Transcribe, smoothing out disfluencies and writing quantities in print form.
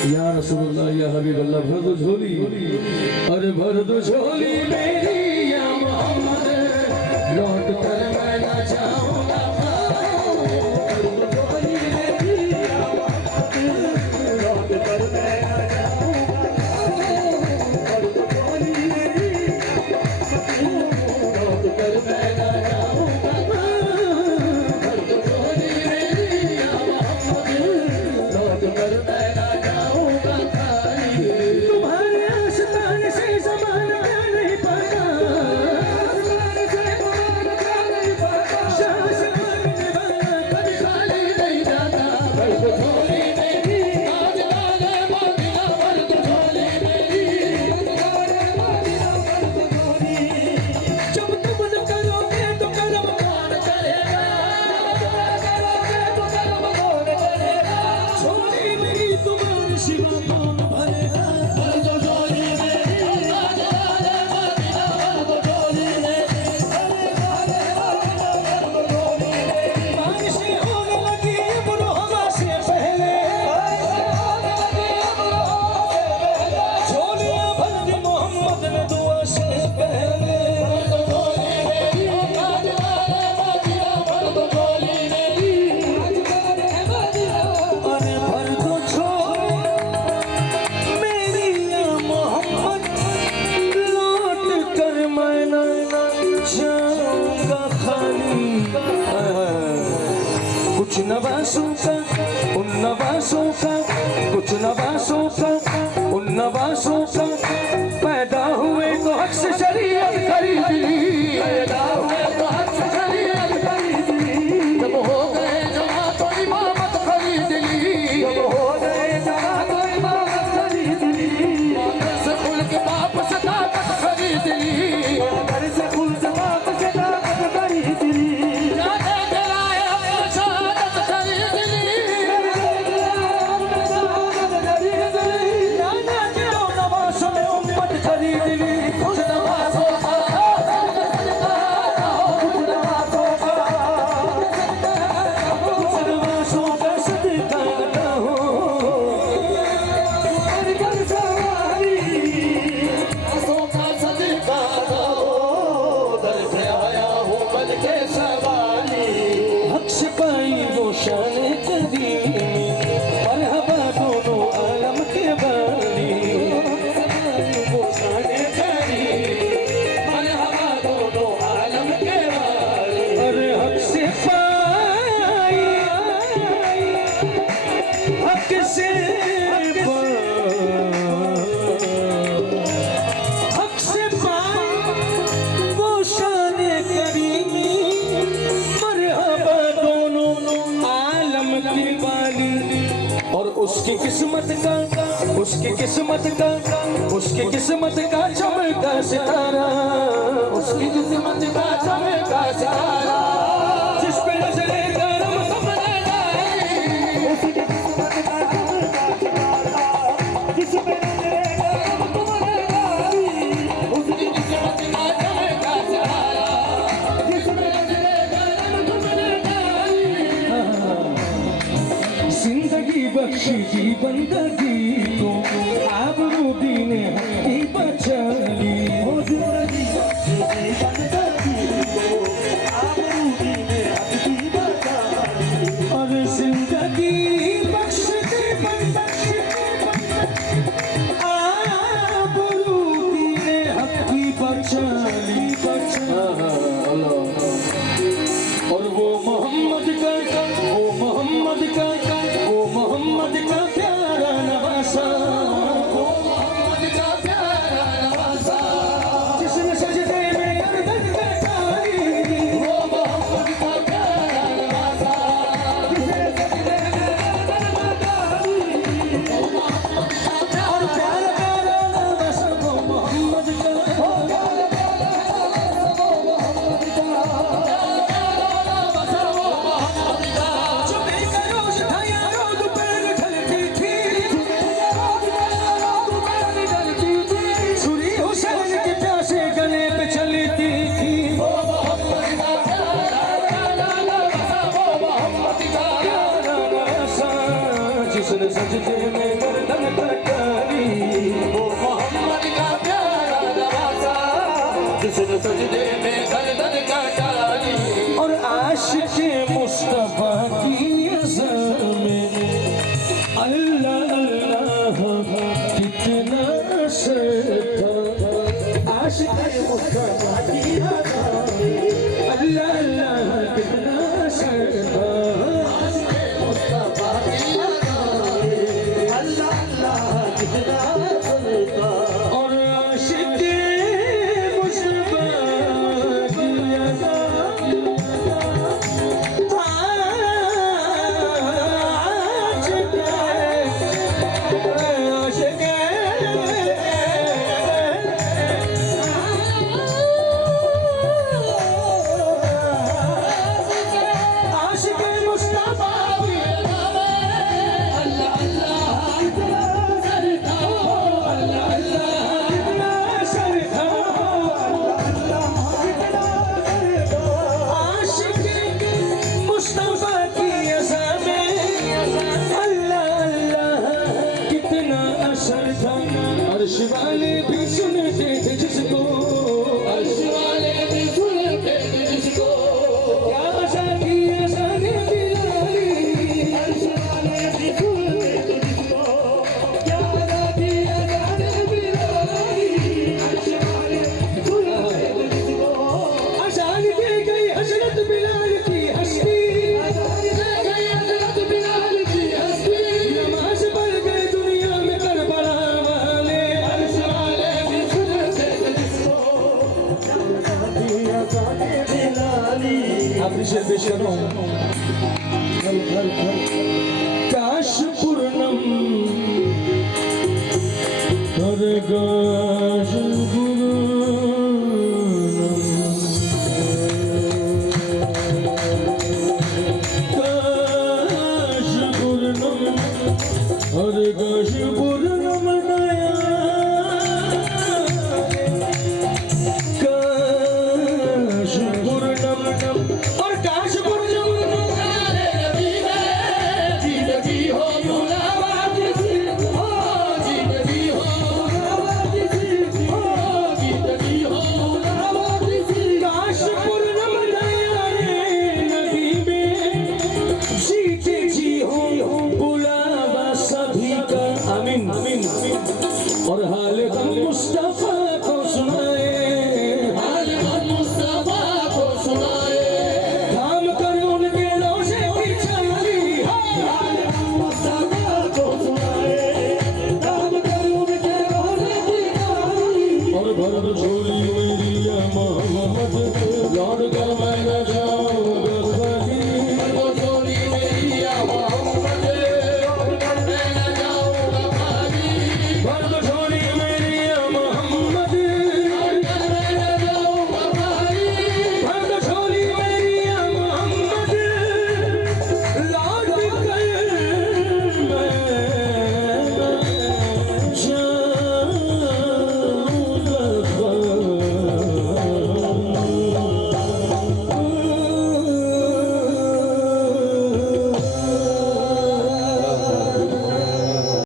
या रसूलुल्लाह या हबीबल्लाह भर दो झोली, अरे भर दो झोली मेरी या मोहम्मद, लौट कर मैं ना जाऊंगा। भर दो झोली मेरी या मोहम्मद, लौट कर मैं ना जाऊंगा। भर दो झोली मेरी या मोहम्मद, लौट कर मैं ना जाऊंगा। भर दो झोली मेरी या मोहम्मद, लौट कर मैं ना जाऊंगा। तुम्हारे आस्तान से ज़माना नहीं पाता, शाह मांगने वाला कभी खाली नहीं जाता। भर दो झोली मेरी आज वाले मदीना, भर दो झोली मेरी जब तुम न करोगे तो करम कौन करेगा, झोली मेरी तुम्हारे सिवा कौन भरेगा। भर दो झोली मेरी आज वाले मदीना, भर दो झोली मेरी बारिशें होने लगी इब्रो हवा से पहले, झोलियां भर दी मोहम्मद ने दुआ से पहले। भर दो झोली मेरी आज वाले मदीना, भर दो झोली मेरी अरे भर दो झोली मेरी या मोहम्मद, लौट कर मैं ना जाऊंगा खाली। कुछ नवासों का उन नवासों का, कुछ नवासों का उन नवासों का, पैदा हुए तो हक से शरीयत खरीद ली, पैदा हुए तो हक से शरीयत खरीद ली। जब हो गए जमा तो इमामत खरीद ली, जब हो गए जमा तो इमामत खरीद ली। घर से खुल के बाप से ताकत खरीद ली, घर से खुल के बाप से ताकत खरीद ली। जाने दिलाए अपनी शहादत खरीद ली, जाने दिलो नवासों ने उम्मत खरीद ली। कुछ नवासों का, कुछ नवासों का, कुछ नवासों का सदका ना हो। घर सवारी नवासों का सदका ना हो, दर से आया हूँ बन के सवारी। हक से पाई वो शान कदीमी, मरहबा दोनों आलम के बानी। वो शान कदीमी, मरहबा दोनों आलम के बानी। अरे हक से पाई, हक से पाई, हक से पाई वो शान करीमी, मरहबा दोनों आलम की बानी। और उसकी किस्मत का, उसकी किस्मत का, उसकी किस्मत का चमका सितारा, उसकी किस्मत का चमका सितारा। जिस पे नजरे करम तुमने डाली, उसकी किस्मत का चमका सितारा। जिस पे नजरे करम तुमने डाली, उसकी किस्मत का चमका सितारा। जिस पे नजरे करम तुमने डाली, जिंदगी बख्शी की बंदगी को, आबरू दीने हकी बचा ली। हो जिंदगी बख्शी की बंदगी को, आबरू दीने हकी बचा ली। और जिंदगी बख्श की बंदगी, आबरू दीने हकी बचा ली, बचा। और वो मोहम्मद का, वो मोहम्मद का, वो मोहम्मद का प्यारा नाम हसन सजदे में गर्दन कटाई और आशिक मुस्तफा की अज़ल में अल्लाह अल्लाह कितना असर था। आशिक मुस्तफा की अज़ल में अल्लाह अल्लाह कितना असर था। आशिक मुस्तफा की अज़ल में अल्लाह अल्लाह कितना असर था। और आशिक मुस्तफा की अर्श वाले भी सुनते थे जिसको, अर्श वाले भी सुनते थे जिसको, क्या आशा थी आसानी बिलाली। अर्श वाले भी सुनते थे जिसको, क्या आशा थी आसानी बिलाली। अर्श वाले भी सुनते थे जिसको, आसानी दे गई हजरत बिलाल की हस्ती, आसानी दे गई हजरत बिलाल की हस्ती। नमाज पढ़ गए दुनिया में करबला काश पूर्णम कर काश पूर्णम काश पूर्णम और काश पूर्णम नया काश पूर्णम और काश और हाल हम मुस्तफा